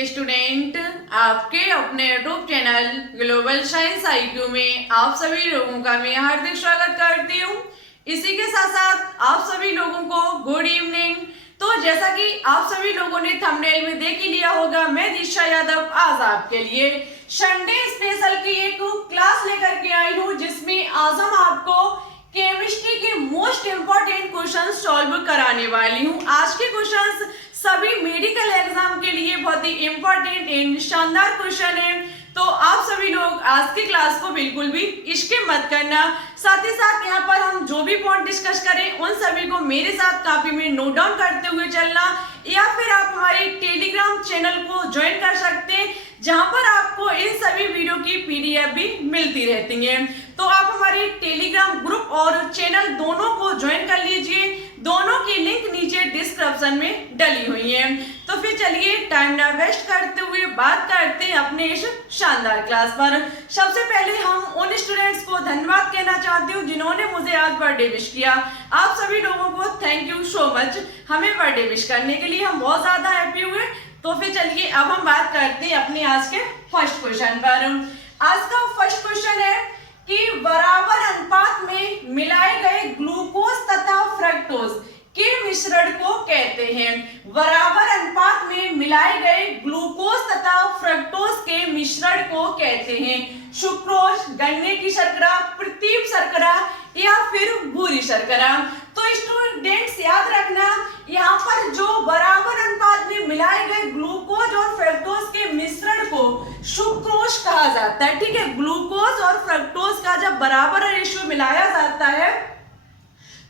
Dear student, आपके अपने YouTube channel global science IQ में आप सभी लोगों का मैं हार्दिक स्वागत करती हूँ। इसी के साथ साथ आप सभी लोगों को गुड इवनिंग। तो जैसा कि आप सभी लोगों ने थंबनेल में देख ही लिया होगा, मैं दिशा यादव आज आपके लिए संडे स्पेशल की एक क्लास लेकर के आई हूँ, जिसमें आज हम आपको केमिस्ट्री के मोस्ट इम्पोर्टेंट क्वेश्चन सॉल्व कराने वाली हूँ। आज के क्वेश्चंस सभी मेडिकल एग्जाम के लिए बहुत ही इम्पोर्टेंट एंड शानदार क्वेश्चन है, तो आप सभी लोग आज की क्लास को बिल्कुल भी स्किप मत करना। साथ ही साथ यहाँ पर हम जो भी पॉइंट डिस्कस करें उन सभी को मेरे साथ कॉपी में नोट डाउन करते हुए चलना, या फिर आप हमारे टेलीग्राम चैनल को ज्वाइन कर सकते हैं, जहां पर आपको इन सभी वीडियो की PDF भी मिलती रहती है। तो आप हमारे टेलीग्राम ग्रुप और चैनल दोनों को ज्वाइन कर लीजिए, दोनों की लिंक नीचे डिस्क्रिप्शन में डली हुई है। तो फिर चलिए टाइम ना वेस्ट करते हुए बात करते हैं अपने इस शानदार क्लास पर। सबसे पहले हम उन स्टूडेंट्स को धन्यवाद कहना चाहती हूँ जिन्होंने मुझे आज बर्थडे विश किया। आप सभी लोगों को थैंक यू सो मच, हमें बर्थडे विश करने के लिए हम बहुत ज्यादा हैप्पी हुए। तो फिर चलिए अब हम बात करते हैं अपने आज के फर्स्ट क्वेश्चन पर। आज का फर्स्ट क्वेश्चन है कि बराबर अनुपात में मिलाए गए ग्लूकोज तथा फ्रक्टोज के मिश्रण को कहते हैं। बराबर अनुपात में मिलाए गए ग्लूकोज तथा फ्रक्टोज के मिश्रण को कहते हैं सुक्रोज, गन्ने की शर्करा, प्रतिप शर्करा या फिर भूरी शर्करा। तो स्टूडेंट्स याद रखना, यहाँ पर जो बराबर अनुपात में मिलाए गए ग्लूकोज और फ्रक्टोज के मिश्रण को सुक्रोज कहा जाता है। ठीक है, ग्लूकोज और फ्रक्टोज का जब बराबर रेशियो मिलाया जाता है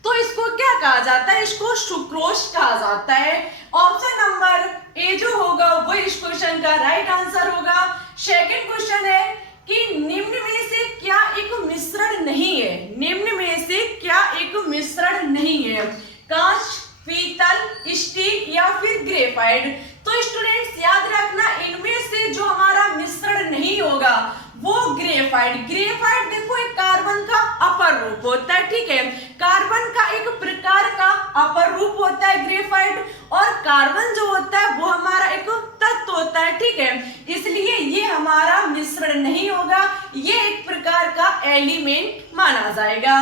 तो इसको क्या कहा जाता है, इसको सुक्रोज कहा जाता है। ऑप्शन नंबर ए जो होगा वो इस क्वेश्चन का राइट आंसर होगा। सेकंड क्वेश्चन है कि निम्न में से क्या एक मिश्रण नहीं है। निम्न में से क्या एक मिश्रण नहीं है, कांच, पीतल, स्टील या फिर ग्रेफाइट। तो स्टूडेंट्स याद रखना, इनमें से जो हमारा मिश्रण नहीं होगा वो ग्रेफाइट। ग्रेफाइट देखो एक कार्बन का अपर रूप होता है। ठीक है, कार्बन का एक प्रकार का अपर रूप होता है ग्रेफाइट, और कार्बन जो होता है वो हमारा एक तत्व होता है। ठीक है, इसलिए ये हमारा मिश्रण नहीं होगा, ये एक प्रकार का एलिमेंट माना जाएगा।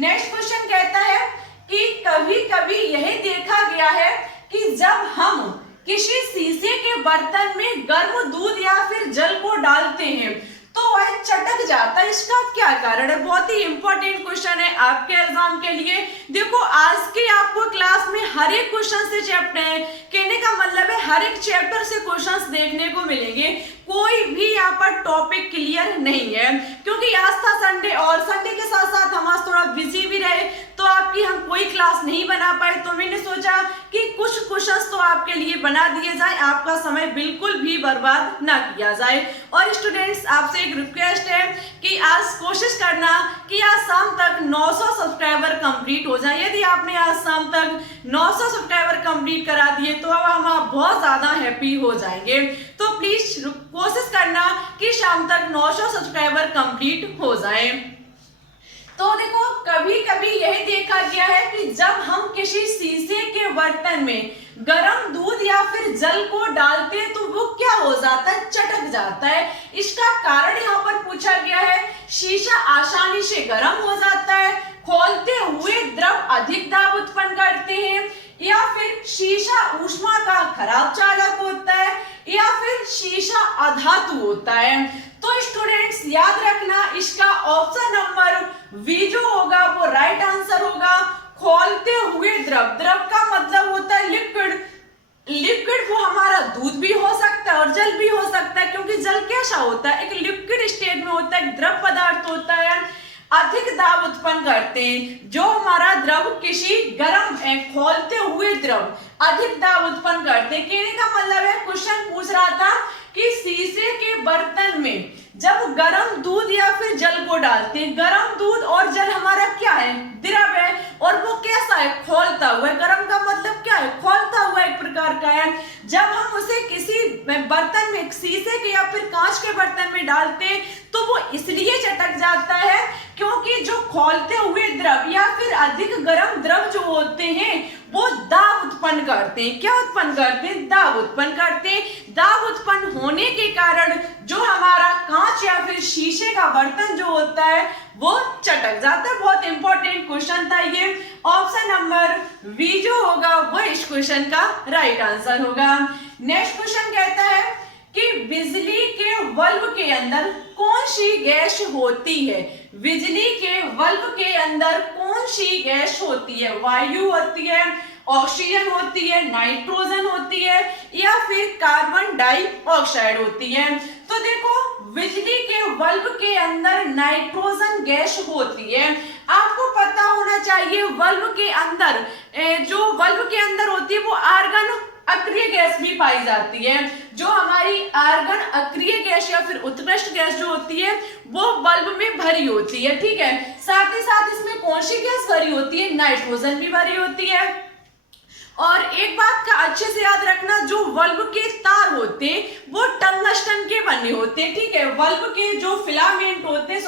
नेक्स्ट क्वेश्चन कहता है कि कभी कभी यह देखा गया है कि जब हम किसी शीशे के बर्तन में गर्म दूध या फिर जल को डालते हैं तो वह चटक जाता है, इसका क्या कारण है। बहुत ही इंपॉर्टेंट क्वेश्चन है आपके एग्जाम के लिए। देखो आज के आपको क्लास में हर एक क्वेश्चन से चैप्टर है, कहने का मतलब है हर एक चैप्टर से क्वेश्चंस देखने को मिलेंगे, कोई भी यहाँ पर टॉपिक क्लियर नहीं है, क्योंकि आज था संडे और संडे के साथ साथ हम आज थोड़ा बिजी भी रहे तो आपकी हम कोई क्लास नहीं बना पाए। तो मैंने सोचा कि कुछ क्वेश्चंस तो आपके लिए बना दिए जाए, आपका समय बिल्कुल भी बर्बाद ना किया जाए। और स्टूडेंट्स आपसे एक रिक्वेस्ट है कि आज कोशिश करना कि आज शाम तक 900 सब्सक्राइबर कंप्लीट हो जाए। यदि आपने आज शाम तक 900 सब्सक्राइबर कंप्लीट करा दिए तो अब हम बहुत ज्यादा हैप्पी हो जाएंगे। तो प्लीज कोशिश करना कि शाम तक 900 सब्सक्राइबर कंप्लीट हो जाए। तो देखो कभी कभी यह देखा गया है कि जब हम किसी शीशे के बर्तन में गर्म दूध या फिर जल को डालते हैं तो वो क्या हो जाता है, चटक जाता है। इसका कारण यहाँ पर पूछा गया है। शीशा आसानी से गर्म हो जाता है, खोलते हुए द्रव अधिक दाब उत्पन्न करते हैं, या फिर शीशा ऊष्मा का खराब चालक होता है, या फिर शीशा अधातु होता है। तो स्टूडेंट्स याद रखना, इसका ऑप्शन नंबर बी जो होगा वो राइट आंसर होगा। खोलते हुए द्रव, द्रव का मतलब होता है लिक्विड। लिक्विड वो हमारा दूध भी हो सकता है और जल भी हो सकता है, क्योंकि जल कैसा होता है, एक लिक्विड स्टेट में होता है, द्रव पदार्थ होता है, अधिक दाब उत्पन्न करते हैं। जो हमारा द्रव किसी गर्म खोलते हुए द्रव अधिक दाब उत्पन्न करते हैं। कहने का मतलब है क्वेश्चन पूछ रहा था कि शीशे के बर्तन में जब गर्म दूध या फिर जल को डालते हैं, गर्म दूध और जल हमारा क्या है, द्रव है, और वो कैसा है, खोलता हुआ है। गर्म का मतलब क्या है, खोलता हुआ एक प्रकार का है। जब हम उसे किसी बर्तन में, शीशे के या फिर कांच के बर्तन में डालते हैं तो वो इसलिए चटक जाता है क्योंकि जो खोलते हुए द्रव या फिर अधिक गर्म द्रव जो होते हैं वो दाब उत्पन्न करते हैं। क्या उत्पन्न करते हैं? दाब उत्पन्न करते हैं। दाब उत्पन्न होने के कारण जो हमारा कांच या फिर शीशे का बर्तन जो होता है वो चटक जाता है। बहुत इंपॉर्टेंट क्वेश्चन था ये। ऑप्शन नंबर बी जो होगा वो इस क्वेश्चन का राइट आंसर होगा। नेक्स्ट क्वेश्चन कहता है कि बिजली के बल्ब के अंदर कौन सी गैस होती है? बिजली के बल्ब के अंदर कौन सी गैस होती है? वायु होती है, ऑक्सीजन होती है, नाइट्रोजन होती है या फिर कार्बन डाइऑक्साइड होती है? तो देखो, बिजली के बल्ब के अंदर नाइट्रोजन गैस होती है। आपको पता होना चाहिए बल्ब के अंदर जो बल्ब के अंदर होती है वो आर्गन अक्रिय गैस भी पाई जाती है। जो हमारी आर्गन अक्रिय गैस या फिर उत्कृष्ट गैस जो होती है वो बल्ब में भरी होती है, ठीक है। साथ ही साथ इसमें कौन सी गैस भरी होती है? नाइट्रोजन भी भरी होती है। और एक बात का अच्छे से याद रखना, जो बल्ब के तार होते हैं वो टंगस्टन के बने होते हैं, ठीक है। बल्ब के जो फिलामेंट होते हैं,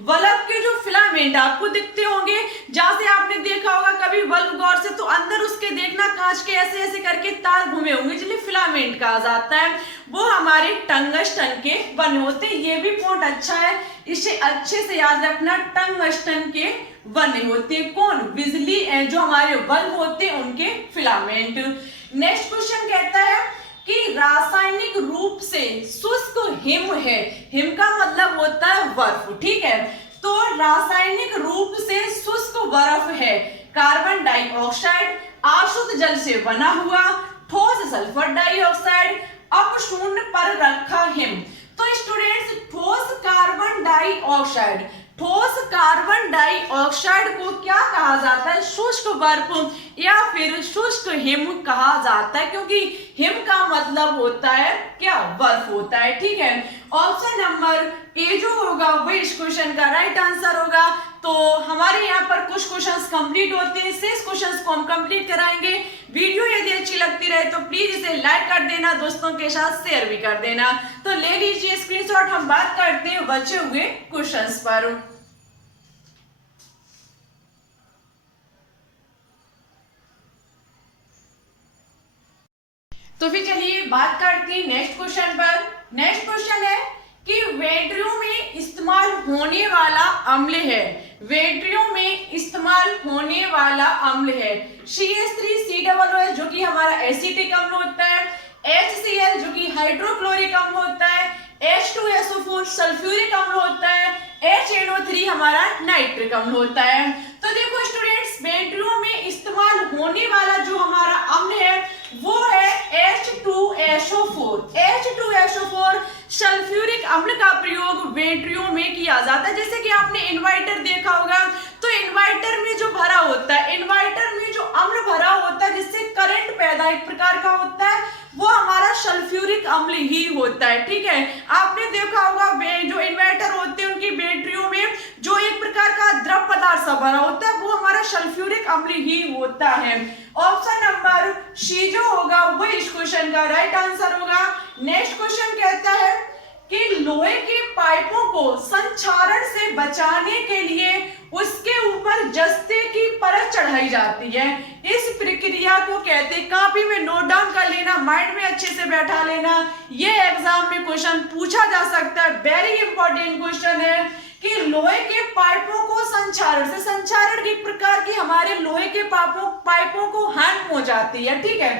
बल्ब के जो फिलामेंट आपको दिखते होंगे, जहां से आपने देखा होगा कभी बल्ब गौर से, तो अंदर उसके देखना कांच के ऐसे ऐसे करके तार घूमे होंगे जिन्हें फिलामेंट कहा जाता है, वो हमारे टंगस्टन के बने होते हैं। ये भी पॉइंट अच्छा है, इसे अच्छे से याद रखना, टंगस्टन के बने होते हैं। कौन? बिजली जो हमारे बल्ब होते हैं उनके फिलामेंट। नेक्स्ट क्वेश्चन कहता है कि रासायनिक रूप से शुष्क हिम है। हिम का मतलब होता है बर्फ, ठीक है। तो रासायनिक रूप से शुष्क बर्फ है कार्बन डाइऑक्साइड, अशुद्ध जल से बना हुआ, ठोस सल्फर डाइऑक्साइड, अपशून्य पर रखा हिम। तो स्टूडेंट्स, ठोस कार्बन डाइऑक्साइड, ठोस कार्बन डाइऑक्साइड को क्या कहा जाता है? शुष्क बर्फ या फिर शुष्क हिम कहा जाता है, क्योंकि हिम का मतलब होता है क्या? बर्फ होता है, ठीक है। ऑप्शन नंबर ए जो होगा वो इस क्वेश्चन का राइट आंसर होगा। तो हमारे यहाँ पर कुछ क्वेश्चंस कंप्लीट होते हैं, शेष क्वेश्चंस को हम कंप्लीट कराएंगे। वीडियो यदि अच्छी लगती रहे तो प्लीज इसे लाइक कर देना, दोस्तों के साथ शेयर भी कर देना। तो ले लीजिए स्क्रीनशॉट। हम बात करते हैं बचे हुए क्वेश्चंस पर। तो फिर चलिए बात करते हैं नेक्स्ट क्वेश्चन पर। नेक्स्ट क्वेश्चन है कि बैटरियों में इस्तेमाल होने वाला अम्ल है, बैटरियों में इस्तेमाल होने वाला अम्ल है CH3COO जो कि हमारा एसिटिक अम्ल होता है, HCl जो कि हाइड्रोक्लोरिक अम्ल होता है, H2SO4 सल्फ्यूरिक अम्ल होता है, HNO3 हमारा नाइट्रिक अम्ल होता है। तो देखो स्टूडेंट्स, बैटरियों में इस्तेमाल होने वाला जो हमारा अम्ल है वो है H2SO4। H2SO4 सल्फ्यूरिक अम्ल का प्रयोग बैटरियों में किया जाता है। जैसे कि आपने इन्वर्टर देखा होगा, तो इन्वर्टर में जो भरा होता है, इन्वर्टर में जो अम्ल भरा होता है जिससे करंट पैदा एक प्रकार का होता है, वो हमारा सल्फ्यूरिक अम्ल ही होता है, ठीक है। आपने देखा होगा जो इन्वर्टर होते हैं उनकी बैटरियों में जो एक प्रकार का द्रव पदार्थ सा भरा होता है वो हमारा सल्फ्यूरिक अम्ल ही होता है। ऑप्शन नंबर सी जो होगा वो इस क्वेश्चन का राइट आंसर होगा। नेक्स्ट क्वेश्चन कहता है कि लोहे के पाइपों को संक्षारण से बचाने के लिए उसके ऊपर जस्ते की परत चढ़ाई जाती है। इस प्रक्रिया को कहते हैं, कॉपी में नोट डाउन कर लेना, माइंड में अच्छे से बैठा लेना, ये एग्जाम में क्वेश्चन पूछा जा सकता है। वेरी इंपॉर्टेंट क्वेश्चन है कि लोहे के पाइपों को संक्षारण से, संक्षारण की प्रकार की हमारे लोहे के पाइपों को हानि पहुंचाती है, ठीक है।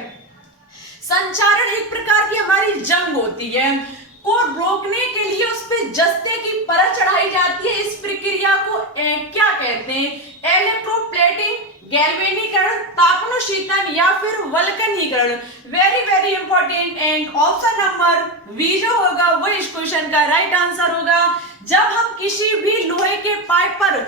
संक्षारण एक प्रकार की हमारी जंग होती है को रोकने के लिए उस पे जस्ते की परत चढ़ाई जाती है। इस प्रक्रिया को क्या कहते हैं? इलेक्ट्रोप्लेटिंग, गैल्वेनीकरण, तापनोशीतन या फिर वल्कनीकरण। Very very important. And option number B जो होगा वो इस क्वेश्चन का राइट आंसर होगा। जब हम किसी भी लोहे के पाइप पर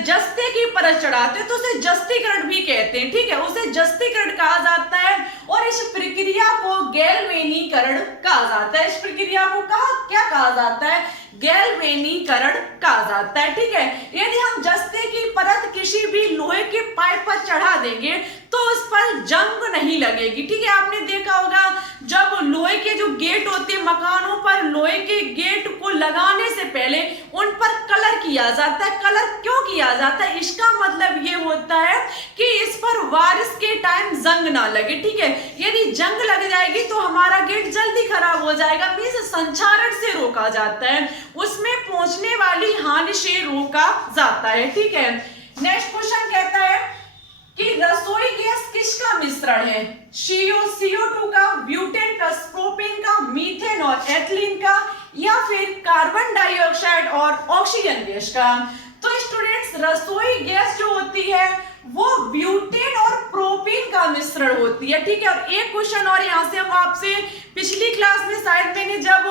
जस्ते की परत चढ़ाते हैं तो उसे जस्तीकरण भी कहते हैं, ठीक है, उसे जस्तीकरण कहा जाता है। और इस प्रक्रिया को गैल्वेनीकरण कहा जाता है। इस प्रक्रिया को क्या कहा जाता है? गैल्वेनीकरण कहा जाता है, ठीक है। यदि हम जस्ते की परत किसी भी लोहे के पाइप पर चढ़ा देंगे तो उस पर जंग नहीं लगेगी, ठीक है। आपने देखा होगा जब लोहे के जो गेट होते हैं मकानों पर, लोहे के गेट को लगाने से पहले उन पर कलर किया जाता है। कलर क्यों किया जाता है, इसका मतलब ये होता है कि इस पर बारिश के टाइम जंग ना लगे, ठीक है। यदि जंग लग जाएगी तो हमारा गेट जल्दी खराब हो जाएगा, मींस संचारण से रोका जाता है, उसमें पहुंचने वाली हानि से रोका जाता है, ठीक है। नेक्स्ट क्वेश्चन कहता है कि रसोई गैस किसका मिश्रण है? CO2 का, ब्यूटेन का, प्रोपेन का, मीथेन और एथिलीन का, या फिर कार्बन डाइऑक्साइड और ऑक्सीजन गैस का। तो स्टूडेंट्स, रसोई गैस जो होती है वो ब्यूटेन और प्रोपेन का मिश्रण होती है, ठीक है। और एक क्वेश्चन और यहाँ से हम आपसे पिछली क्लास में शायद मैंने जब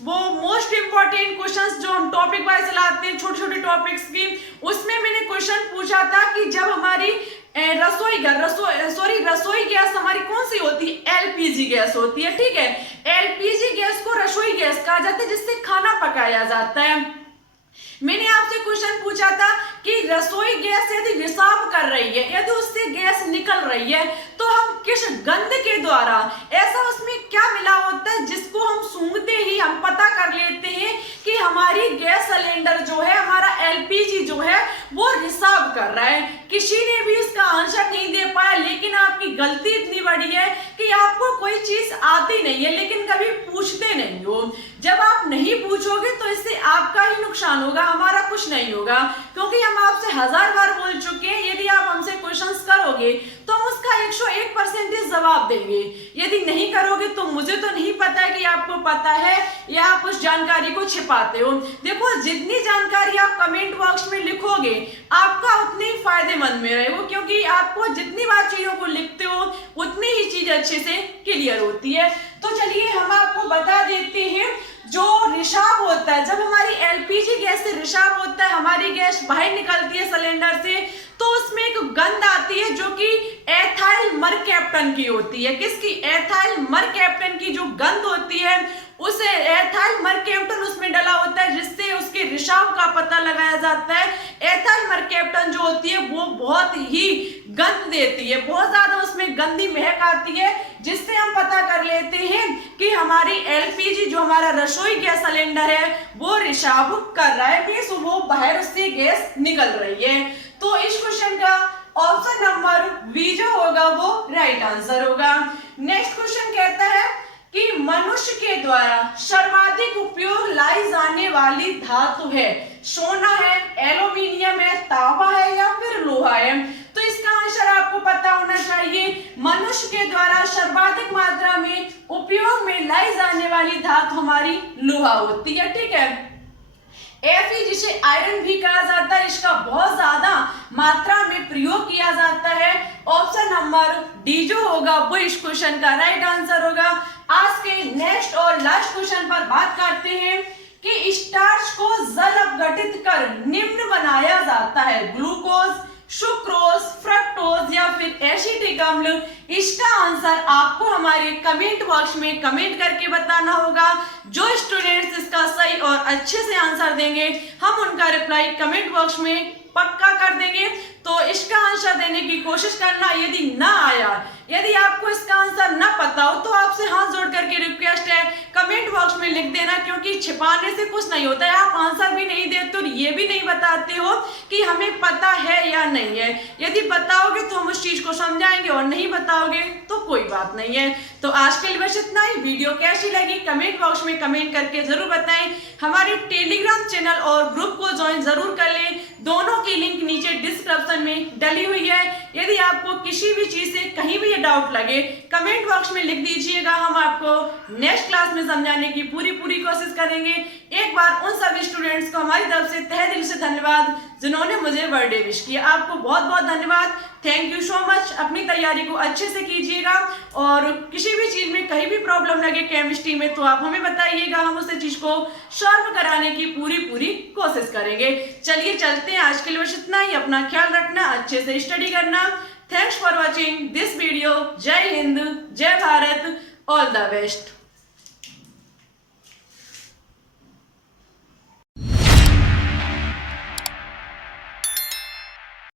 वो मोस्ट इंपॉर्टेंट क्वेश्चंस जो हम टॉपिक वाइज लाते हैं छोटे छोटे टॉपिक्स की, उसमें मैंने क्वेश्चन पूछा था कि जब हमारी रसोई गैस हमारी कौन सी होती है? LPG गैस होती है, ठीक है। LPG गैस को रसोई गैस कहा जाता है, जिससे खाना पकाया जाता है। मैंने आपसे क्वेश्चन पूछा था कि रसोई गैस यदि रिसाव कर रही है, यदि उससे गैस निकल रही है, तो हम किस गंध के द्वारा, ऐसा उसमें क्या मिला होता है जिसको हम सूंघते ही हम पता कर लेते हैं कि हमारी गैस सिलेंडर जो है, हमारा LPG जो है वो रिसाव कर रहा है। किसी ने भी इसका आंसर नहीं दे पाया, लेकिन आपकी गलती इतनी बड़ी है कि आपको कोई चीज आती नहीं है लेकिन कभी पूछते नहीं हो। जब आप नहीं पूछोगे तो इससे आपका ही नुकसान होगा, हमारा कुछ नहीं होगा, क्योंकि हम आपसे 1000 बार बोल चुके हैं यदि आप हमसे क्वेश्चंस करोगे तो हम उसका 101% जवाब देंगे। यदि नहीं करोगे तो मुझे तो नहीं पता है कि आपको पता है या आप उस जानकारी को छिपाते हो। देखो, जितनी जानकारी आप कमेंट बॉक्स में लिखोगे आपका उतने ही फायदेमंद में रहेगा, क्योंकि आपको जितनी बार चीजों को लिखते हो उतनी ही चीज अच्छे से क्लियर होती है। तो चलिए हम आपको बता देते हैं, जो रिसाव होता है, जब हमारी LPG गैस से रिसाव होता है, हमारी गैस बाहर निकलती है सिलेंडर से, तो उसमें एक गंध आती है जो कि एथाइल मरकैप्टन की होती है। किसकी? एथाइल मरकैप्टन की जो गंध होती है, उस एथाइल मरकैप्टन उसमें डला होता है, जिससे उसके रिसाव का पता लगाया जाता है। एथाइल मरकैप्टन जो होती है वो बहुत ही गंध देती है, बहुत ज्यादा उसमें गंदी महक आती है, जिससे हम पता कर लेते हैं कि हमारी LPG जो हमारा रसोई गैस सिलेंडर है वो रिसाव कर रहा है, मींस वो बाहर उससे गैस निकल रही है। तो इस क्वेश्चन का ऑप्शन नंबर बी जो होगा वो राइट आंसर होगा। नेक्स्ट क्वेश्चन कहता है कि मनुष्य के द्वारा सर्वाधिक उपयोग लाई जाने वाली धातु है, सोना है, एल्यूमिनियम है, तांबा है या फिर लोहा है। तो इसका आंसर आपको पता होना चाहिए। मनुष्य के द्वारा सर्वाधिक मात्रा में उपयोग में लाई जाने वाली धातु हमारी लोहा होती है, ठीक है। Fe जिसे आयरन भी कहा जाता है, इसका बहुत ज्यादा मात्रा में प्रयोग किया जाता है। ऑप्शन नंबर डी जो होगा वो इस क्वेश्चन का राइट आंसर होगा। आज के नेक्स्ट और लास्ट क्वेश्चन पर बात करते हैं कि स्टार्च को जल अपघटित कर निम्न बनाया जाता है, ग्लूकोज, सुक्रोज, फ्रक्टोज या फिर एसिटिक अम्ल। इसका आंसर आपको हमारे कमेंट बॉक्स में कमेंट करके बताना होगा। जो स्टूडेंट्स इसका सही और अच्छे से आंसर देंगे हम उनका रिप्लाई कमेंट बॉक्स में पक्का कर देंगे। तो इसका आंसर देने की कोशिश करना। यदि ना आया, यदि आपको इसका आंसर ना पता हो तो आपसे हाथ जोड़ करके रिक्वेस्ट है कमेंट बॉक्स में लिख देना, क्योंकि छिपाने से कुछ नहीं होता है। आप आंसर भी नहीं देते और ये भी नहीं बताते हो कि हमें पता है या नहीं है। यदि बताओगे तो हम उस चीज को समझाएंगे और नहीं बताओगे तो कोई बात नहीं है। तो आज के लिए बस इतना ही। वीडियो कैसी लगी कमेंट बॉक्स में कमेंट करके जरूर बताएं। हमारे टेलीग्राम चैनल और ग्रुप को ज्वाइन जरूर कर लें, दोनों की लिंक नीचे डिस्क्रिप्शन में डली हुई है। यदि आपको किसी भी चीज से कहीं भी डाउट लगे कमेंट बॉक्स में लिख दीजिएगा, हम आपको नेक्स्ट क्लास में समझाने की पूरी कोशिश करेंगे। एक बार उन सभी स्टूडेंट्स को हमारी तरफ से तहे दिल से धन्यवाद जिन्होंने मुझे बर्थडे विश किया। आपको बहुत बहुत धन्यवाद, थैंक यू सो मच। अपनी तैयारी को अच्छे से कीजिएगा और किसी भी चीज में कहीं भी प्रॉब्लम लगे केमिस्ट्री में तो आप हमें बताइएगा, हम उस चीज को सॉल्व कराने की पूरी कोशिश करेंगे। चलिए चलते हैं, आज के लिए बस इतना ही। अपना ख्याल रखना, अच्छे से स्टडी करना। Thanks for watching this video. जय हिंद, जय भारत, ऑल द बेस्ट।